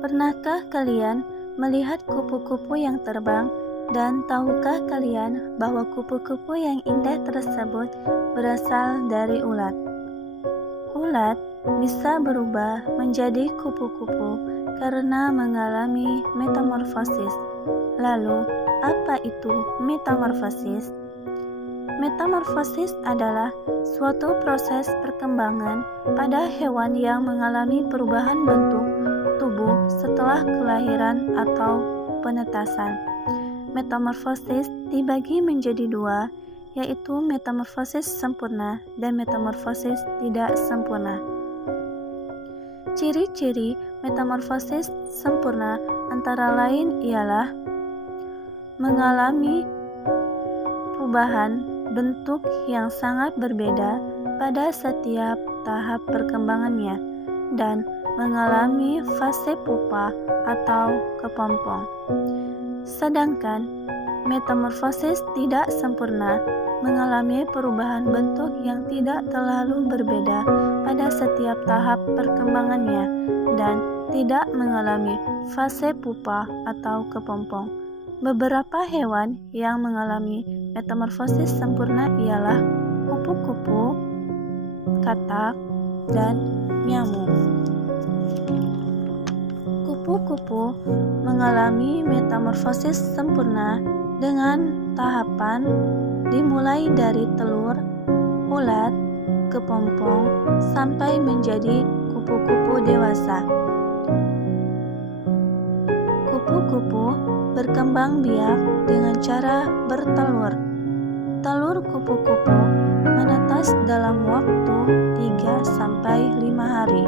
Pernahkah kalian melihat kupu-kupu yang terbang? Dan tahukah kalian bahwa kupu-kupu yang indah tersebut berasal dari ulat? Ulat bisa berubah menjadi kupu-kupu karena mengalami metamorfosis. Lalu, apa itu metamorfosis? Metamorfosis adalah suatu proses perkembangan pada hewan yang mengalami perubahan bentuk tubuh setelah kelahiran atau penetasan. Metamorfosis dibagi menjadi dua, yaitu metamorfosis sempurna dan metamorfosis tidak sempurna. Ciri-ciri metamorfosis sempurna antara lain ialah mengalami perubahan bentuk yang sangat berbeda pada setiap tahap perkembangannya dan mengalami fase pupa atau kepompong. Sedangkan metamorfosis tidak sempurna mengalami perubahan bentuk yang tidak terlalu berbeda pada setiap tahap perkembangannya dan tidak mengalami fase pupa atau kepompong. Beberapa hewan yang mengalami metamorfosis sempurna ialah kupu-kupu, katak, dan nyamuk. Kupu-kupu mengalami metamorfosis sempurna dengan tahapan dimulai dari telur, ulat, kepompong, sampai menjadi kupu-kupu dewasa. Kupu-kupu berkembang biak dengan cara bertelur. Telur kupu-kupu menetas dalam waktu 3-5 hari.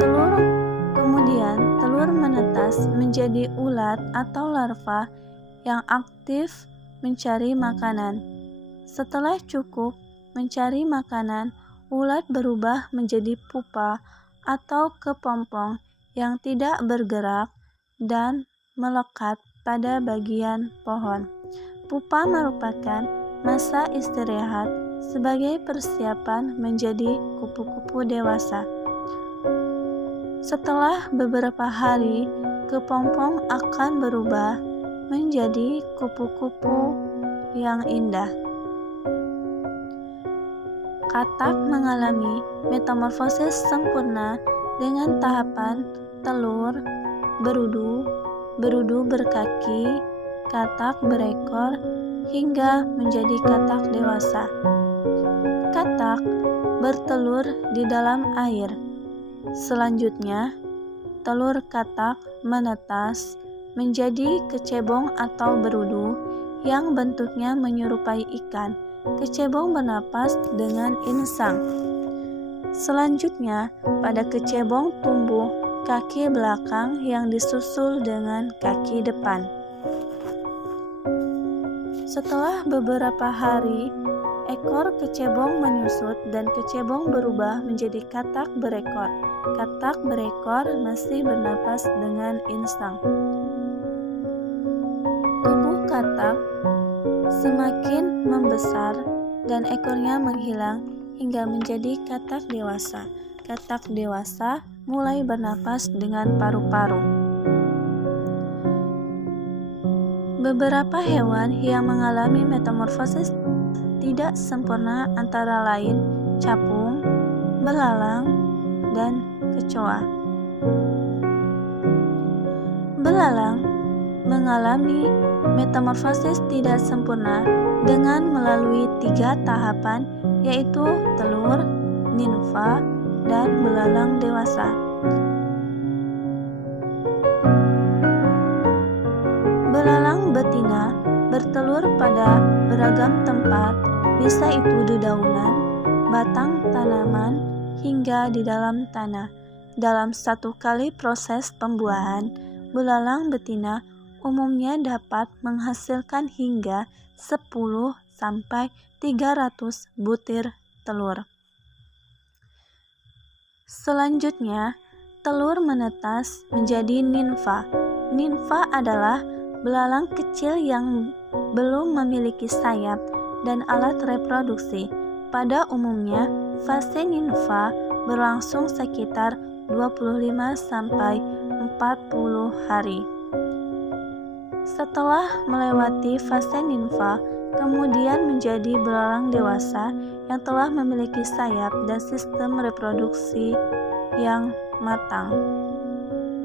Telur menetas menjadi ulat atau larva yang aktif mencari makanan. Setelah cukup mencari makanan, ulat berubah menjadi pupa atau kepompong yang tidak bergerak dan melekat pada bagian pohon. Pupa merupakan masa istirahat sebagai persiapan menjadi kupu-kupu dewasa. Setelah beberapa hari, kepompong akan berubah menjadi kupu-kupu yang indah. Katak mengalami metamorfosis sempurna dengan tahapan telur, berudu, berudu berkaki, katak berekor, hingga menjadi katak dewasa. Katak bertelur di dalam air. Selanjutnya, telur katak menetas menjadi kecebong atau berudu yang bentuknya menyerupai ikan. Kecebong bernapas dengan insang. Selanjutnya, pada kecebong tumbuh kaki belakang yang disusul dengan kaki depan. Setelah beberapa hari, ekor kecebong menyusut dan kecebong berubah menjadi katak berekor. Katak berekor masih bernapas dengan insang. Tubuh katak semakin membesar dan ekornya menghilang hingga menjadi katak dewasa. Katak dewasa mulai bernapas dengan paru-paru. Beberapa hewan yang mengalami metamorfosis tidak sempurna antara lain capung, belalang, dan kecoa. Belalang mengalami metamorfosis tidak sempurna dengan melalui 3 tahapan, yaitu telur, nimfa, dan belalang dewasa. Belalang betina bertelur pada beragam tempat, bisa itu dedaunan, batang tanaman, hingga di dalam tanah. Dalam satu kali proses pembuahan, belalang betina umumnya dapat menghasilkan hingga 10-300 butir telur. Selanjutnya, telur menetas menjadi nimfa. Nimfa adalah belalang kecil yang belum memiliki sayap dan alat reproduksi. Pada umumnya, fase nimfa berlangsung sekitar 25 sampai 40 hari. Setelah melewati fase nimfa, kemudian menjadi belalang dewasa yang telah memiliki sayap dan sistem reproduksi yang matang.